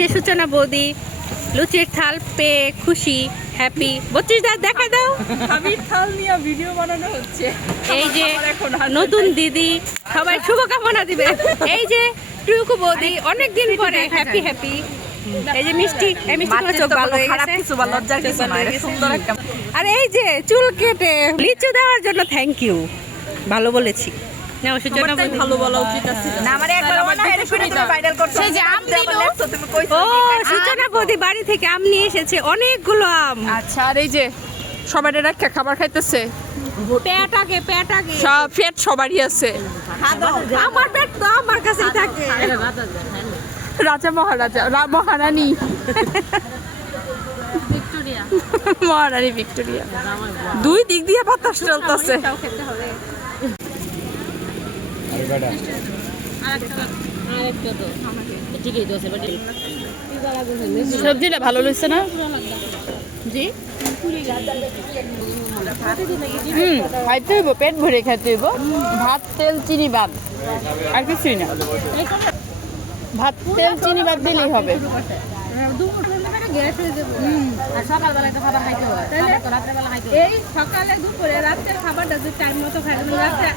যে সূচনা বৌদি লুচির থাল পেয়ে খুশি হ্যাপি। 32 দা দেখা দাও, আমি থাল নিয়ে ভিডিও বানানো হচ্ছে। এই যে নতুন দিদি সবাই শুভকামনা দিবে। এই যে টুকু বৌদি অনেকদিন পরে হ্যাপি হ্যাপি। এই যে মিষ্টি, এই মিষ্টি তোমার চোখ ভালো হয়ে খারাপ গেছে। কিছু বা লজ্জার কিছু না, এটা সুন্দর একটা। আর এই যে চুল কেটে লিচু দেওয়ার জন্য থ্যাংক ইউ, ভালো বলেছি। নাও সূচনা আমারটাই বৌদি। ভালো বলা উচিত আছিল। না আমারে একবার আমার মনে হয় দেখে শুনে শুনি তুমি না। ভাইরাল করছো। সেই যে আম দিলো। তুমি কইছো ও সূচনা বৌদি বাড়ি থেকে আম নিয়ে এসেছে, অনেকগুলো আম। আচ্ছা, আর এই যে সবাই রাখা খাবার খাইতেছে, পেট আগে সব পেট সবারই আছে। আমার পেট তো আমার কাছেই থাকে। রাজা মহারাজা মহারানী মহারানী ভিক্টোরিয়া, দুই দিক দিয়ে বাতাস চলতেছে। সবজিটা ভালো লাগছে না? জি খাইতে হইব, পেট ভরে খাইতে হইব। ভাত তেল চিনি বাদ, আর কিছুই না। ভাত তেল চিনি বাদ দিলেই হবে। এই সকালে দুপুরে রাত্রের খাবারটা যে টাইম মতো খাই রাত্রে